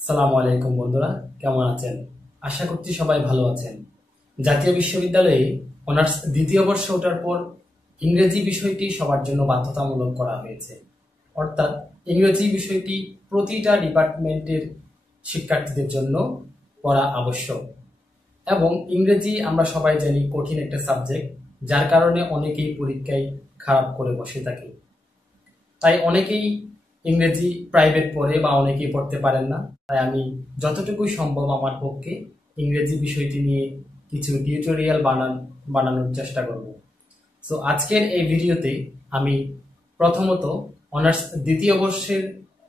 সালামু আলাইকুম বন্ধুরা, কেমন আছেন? আশা করছি সবাই ভালো আছেন। জাতীয় বিশ্ববিদ্যালয়ে অনার্স দ্বিতীয় বর্ষে ওঠার পর ইংরেজি বিষয়টি সবার জন্য বাধ্যতামূলক করা হয়েছে। অর্থাৎ ইংরেজি বিষয়টি প্রতিটা ডিপার্টমেন্টের শিক্ষার্থীদের জন্য পড়া আবশ্যক। এবং ইংরেজি আমরা সবাই জানি কঠিন একটা সাবজেক্ট, যার কারণে অনেকেই পরীক্ষায় খারাপ করে বসে থাকে। তাই অনেকেই ইংরেজি প্রাইভেট পড়ে বা অনেকেই পড়তে পারেন না। তাই আমি যতটুকু সম্ভব আমার পক্ষে ইংরেজি বিষয়টি নিয়ে কিছু টিউটোরিয়াল বানানোর চেষ্টা করব। সো আজকের এই ভিডিওতে আমি প্রথমত অনার্স দ্বিতীয় বর্ষের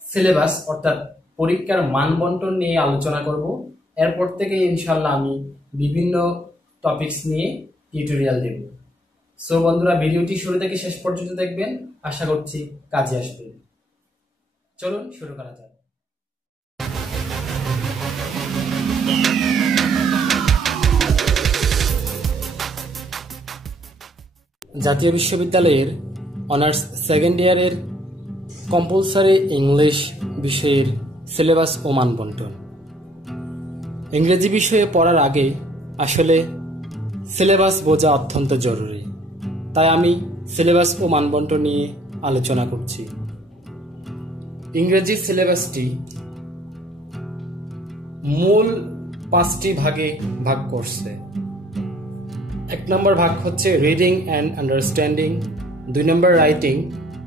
সিলেবাস অর্থাৎ পরীক্ষার মান বন্টন নিয়ে আলোচনা করব। এরপর থেকে ইনশাল্লাহ আমি বিভিন্ন টপিকস নিয়ে টিউটোরিয়াল দেব। সো বন্ধুরা, ভিডিওটি শুরু থেকে শেষ পর্যন্ত দেখবেন, আশা করছি কাজে আসবে। চলুন শুরু করা যাক। জাতীয় বিশ্ববিদ্যালয়ের অনার্স সেকেন্ড ইয়ারের কম্পালসারি ইংলিশ বিষয়ের সিলেবাস ও মানবন্টন। ইংরেজি বিষয়ে পড়ার আগে আসলে সিলেবাস বোঝা অত্যন্ত জরুরি, তাই আমি সিলেবাস ও মানবন্টন নিয়ে আলোচনা করছি। ইংরেজি সিলেবাসটি মূল 5টি ভাগে ভাগ করছে। 1 নম্বর ভাগ হচ্ছে reading and understanding, 2 number writing,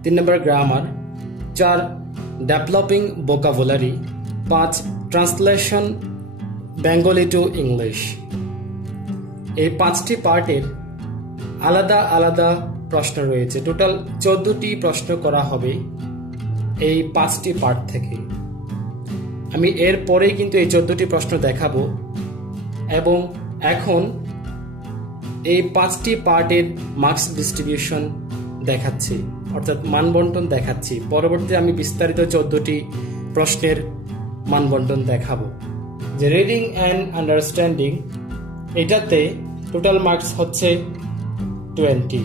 3 number grammar, 4 developing vocabulary, 5 translation Bengali to English. এই 5টি পার্টের আলাদা আলাদা প্রশ্ন রয়েছে। টোটাল 14টি প্রশ্ন করা হবে এই 5টি পার্ট থেকে। আমি এর পরেই কিন্তু এই 14টি প্রশ্ন দেখাবো এবং এখন এই 5টি পার্টের মার্কস ডিস্ট্রিবিউশন দেখাচ্ছি, অর্থাৎ মানবন্টন দেখাচ্ছি। পরবর্তীতে আমি বিস্তারিত 14টি প্রশ্নের মানবন্টন দেখাবো। যে রিডিং অ্যান্ড আন্ডারস্ট্যান্ডিং, এটাতে টোটাল মার্কস হচ্ছে 20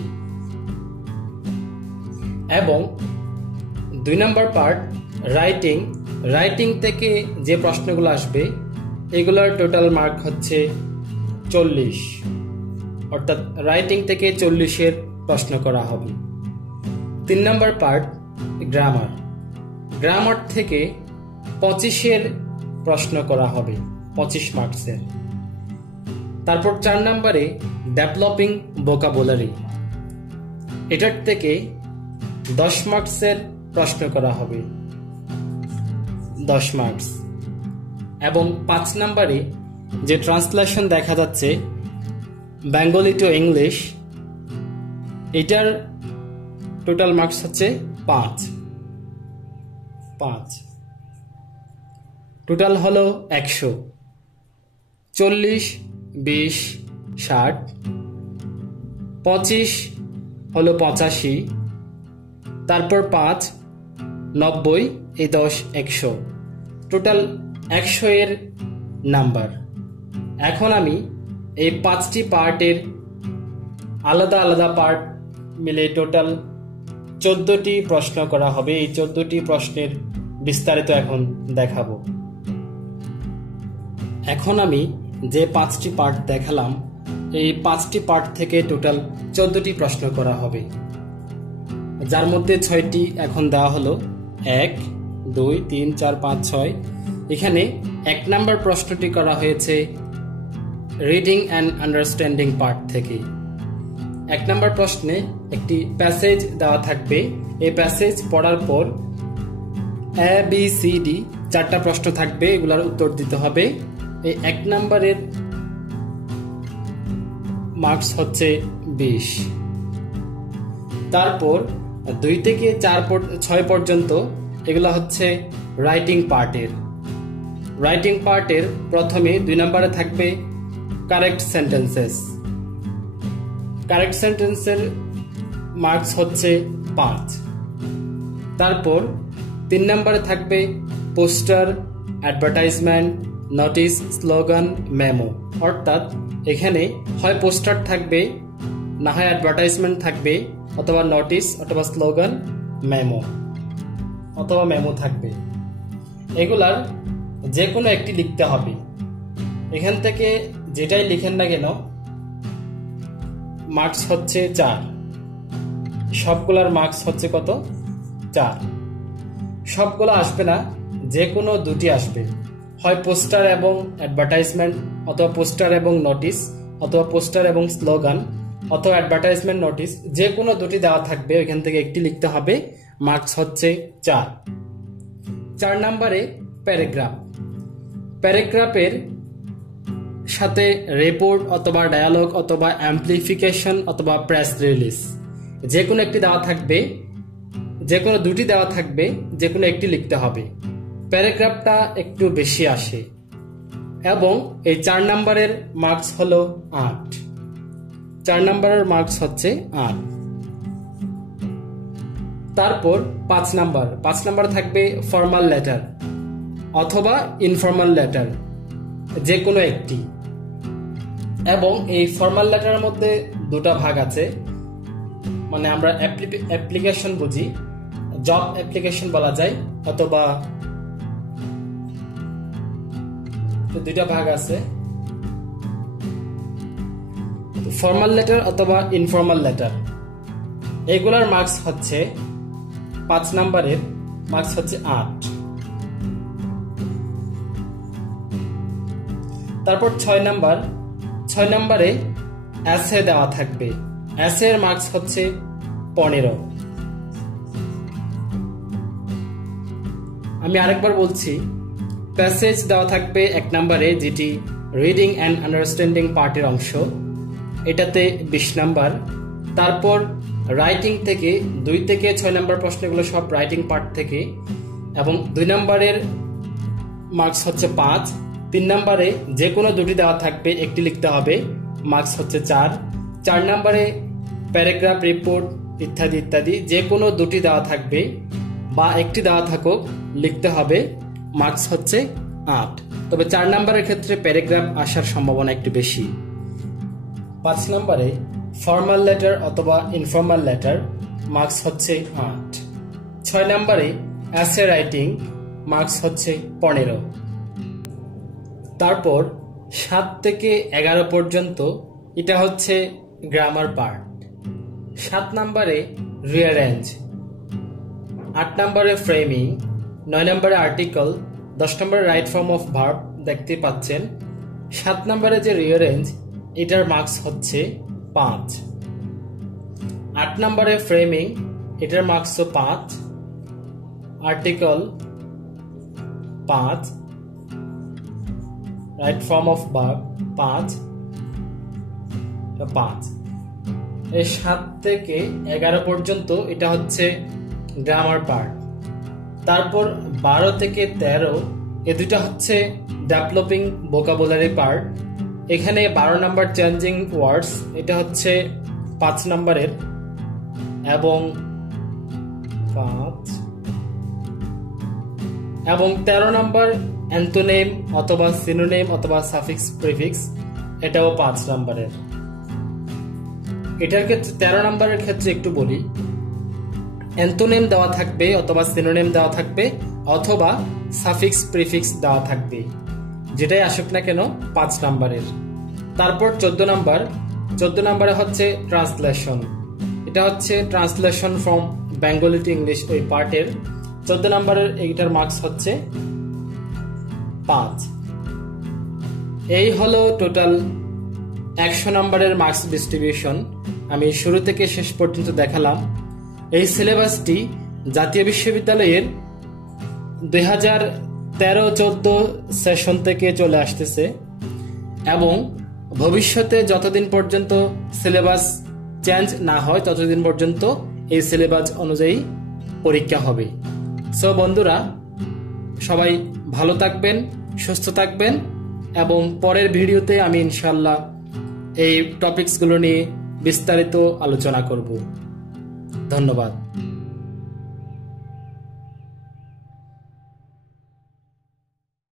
এবং 2 নম্বর পার্ট রাইটিং থেকে যে প্রশ্নগুলো আসবে এগুলোর টোটাল মার্ক হচ্ছে 40, অর্থাৎ রাইটিং থেকে 40-এর প্রশ্ন করা হবে। 3 নম্বর পার্ট গ্রামার থেকে 25-এর প্রশ্ন করা হবে, 25 মার্কসের। তারপর 4 নম্বরে ডেভেলপিং ভোকাবুলারি, এটার থেকে 10 মার্কসের প্রশ্ন করা হবে, 10 মার্কস। এবং 5 নম্বরে যে ট্রান্সলেশন দেখা যাচ্ছে বেঙ্গলি টু ইংলিশ, এটার টোটাল মার্কস হচ্ছে 5। টোটাল হলো 100, 40, 20, 60, 25 হলো 85, তারপর 5, 90, এই 10, 100, টোটাল 100-এর নাম্বার। এখন আমি এই 5টি পার্টের আলাদা আলাদা পার্ট মিলে টোটাল 14টি প্রশ্ন করা হবে। এই 14টি প্রশ্নের বিস্তারিত এখন দেখাবো। এখন আমি যে 5টি পার্ট দেখালাম, এই 5টি পার্ট থেকে টোটাল 14টি প্রশ্ন করা হবে, যার মধ্যে 6টি এখন দেওয়া হলো 1, 2, 3, 4, 5, 6। এখানে 1 নম্বর প্রশ্নটি করা হয়েছে রিডিং অ্যান্ড আন্ডারস্ট্যান্ডিং পার্ট থেকে। 1 নম্বর প্রশ্নে একটি প্যাসেজ দেওয়া থাকবে। এই প্যাসেজ পড়ার পর ABCD 4টা প্রশ্ন থাকবে, এগুলোর উত্তর দিতে হবে। এই 1 নম্বরের মার্কস হচ্ছে 20। তারপর 2 থেকে 6 পর্যন্ত এগুলো হচ্ছে রাইটিং পার্টের প্রথমে 2 নম্বরে থাকবে কারেক্ট সেন্টেন্সের মার্কস হচ্ছে 5। তারপর 3 নম্বরে থাকবে poster, advertisement, notice, slogan, memo. অর্থাৎ এখানে হয় পোস্টার থাকবে, না হয় অ্যাডভার্টাইজমেন্ট থাকবে, অথবা নোটিশ, অথবা স্লোগান, মেমো থাকবে। এগুলার যে কোনো একটি লিখতে হবে। এখান থেকে যেটাই লিখেন না কেন মার্কস হচ্ছে 4। সবগুলার মার্কস হচ্ছে কত? 4। সবগুলো আসবে না, যে কোনো দুটি আসবে, হয় পোস্টার এবং অ্যাডভার্টাইজমেন্ট, অথবা পোস্টার এবং নোটিশ, অথবা পোস্টার এবং স্লোগান, অথবা অ্যাডভার্টাইজমেন্ট নোটিশ, যে কোনো দুটি দেওয়া থাকবে, ওইখান থেকে একটি লিখতে হবে, মার্কস হচ্ছে 4। 4 নম্বরে প্যারাগ্রাফ। প্যারাগ্রাফের সাথে রিপোর্ট অথবা ডায়ালগ অথবা অ্যাম্পলিফিকেশন অথবা প্রেস রিলিজ, যে কোনো একটি দেওয়া থাকবে, যে কোনো দুটি দেওয়া থাকবে, যে কোনো একটি লিখতে হবে। প্যারাগ্রাফটা একটু বেশি আসে এবং এই 4 নম্বরের মার্কস হলো 8। 4 নম্বরের মার্কস হচ্ছে 8। তারপর 5 নাম্বার থাকবে ফর্মাল লেটার অথবা ইনফর্মাল লেটার, যে কোনো একটি। এবং এই ফর্মাল লেটারের মধ্যে দুটা ভাগ আছে, মানে আমরা অ্যাপ্লিকেশন বুঝি, জব অ্যাপ্লিকেশন বলা যায়, অথবা দুইটা ভাগ আছে, ফর্মাল লেটার অথবা ইনফর্মাল লেটার। এগুলার মার্কস হচ্ছে 5 নম্বরের মার্কস হচ্ছে 8। তারপর 6 নম্বরে এসে দেওয়া থাকবে, এসে এর মার্কস হচ্ছে 15। আমি আরেকবার বলছি, প্যাসেজ দেওয়া থাকবে 1 নম্বরে, যেটি রিডিং অ্যান্ড আন্ডারস্ট্যান্ডিং পার্টের অংশ, এটাতে 20 নাম্বার। তারপর রাইটিং থেকে 2 থেকে 6 নম্বর প্রশ্নগুলো সব রাইটিং পার্ট থেকে, এবং 2 নম্বরের মার্কস হচ্ছে 5। 3 নম্বরে যে কোনো দুটি দেওয়া থাকবে, একটি লিখতে হবে, মার্কস হচ্ছে 4। 4 নম্বরে প্যারাগ্রাফ, রিপোর্ট ইত্যাদি ইত্যাদি, যে কোনো দুটি দেওয়া থাকবে বা একটি দেওয়া থাকুক, লিখতে হবে, মার্কস হচ্ছে 8। তবে 4 নম্বরের ক্ষেত্রে প্যারাগ্রাফ আসার সম্ভাবনা একটু বেশি। 5 নম্বরে ফর্মাল লেটার অথবা ইনফর্মাল লেটার, মার্কস হচ্ছে 8। 6 নম্বরে এসে রাইটিং, মার্কস হচ্ছে 15। তারপর 7 থেকে 11 পর্যন্ত এটা হচ্ছে গ্রামার পার্ট। 7 নম্বরে রিঅ্যারেঞ্জ, 8 নম্বরে ফ্রেমিং, 9 নম্বরে আর্টিকেল, 10 নম্বরে রাইট ফর্ম অফ ভার্ব দেখতে পাচ্ছেন। 7 নম্বরে যে রিঅ্যারেঞ্জ, এটার মার্কস হচ্ছে 5। 8 নম্বরে ফ্রেমিং, এটার marks 5, article 5, right form of verb 5। এই 7 থেকে 11 পর্যন্ত এটা হচ্ছে গ্রামার পার্ট। তারপর 12 থেকে 13 এ দুটা হচ্ছে ডেভেলপিং ভোকাবুলারি পার্ট। এখানে 12 নম্বর চেঞ্জিং ওয়ার্ডস, এটা হচ্ছে 5 নম্বরের, এবং 13 নম্বর অ্যান্টোনিম অথবা সিনোনিম অথবা সাফিক্স প্রিফিক্স, এটাও 5 নম্বরের। এটার ক্ষেত্রে 13 নম্বরের ক্ষেত্রে একটু বলি, অ্যান্টোনিম দেওয়া থাকবে অথবা সিনোনিম দেওয়া থাকবে অথবা সাফিক্স প্রিফিক্স দেওয়া থাকবে, যেটাই আসুক না কেন 5 নম্বরের। তারপর 14 নম্বরে হচ্ছে ট্রান্সলেশন, এটা হচ্ছে translation from Bengali to English, ওই পার্টের 14 নম্বরের, এইটার মার্কস হচ্ছে 5। এই হলো টোটাল 100 নম্বরের মার্কস ডিস্ট্রিবিউশন। আমি শুরু থেকে শেষ পর্যন্ত দেখালাম। এই সিলেবাসটি জাতীয় বিশ্ববিদ্যালয়ের 2013-14 সেশন থেকে চলে আসতেছে এবং ভবিষ্যতে যতদিন পর্যন্ত সিলেবাস চেঞ্জ না হয় ততদিন পর্যন্ত এই সিলেবাস অনুযায়ী পরীক্ষা হবে। সো বন্ধুরা, সবাই ভালো থাকবেন, সুস্থ থাকবেন, এবং পরের ভিডিওতে আমি ইনশাল্লাহ এই টপিকসগুলো নিয়ে বিস্তারিত আলোচনা করব। ধন্যবাদ।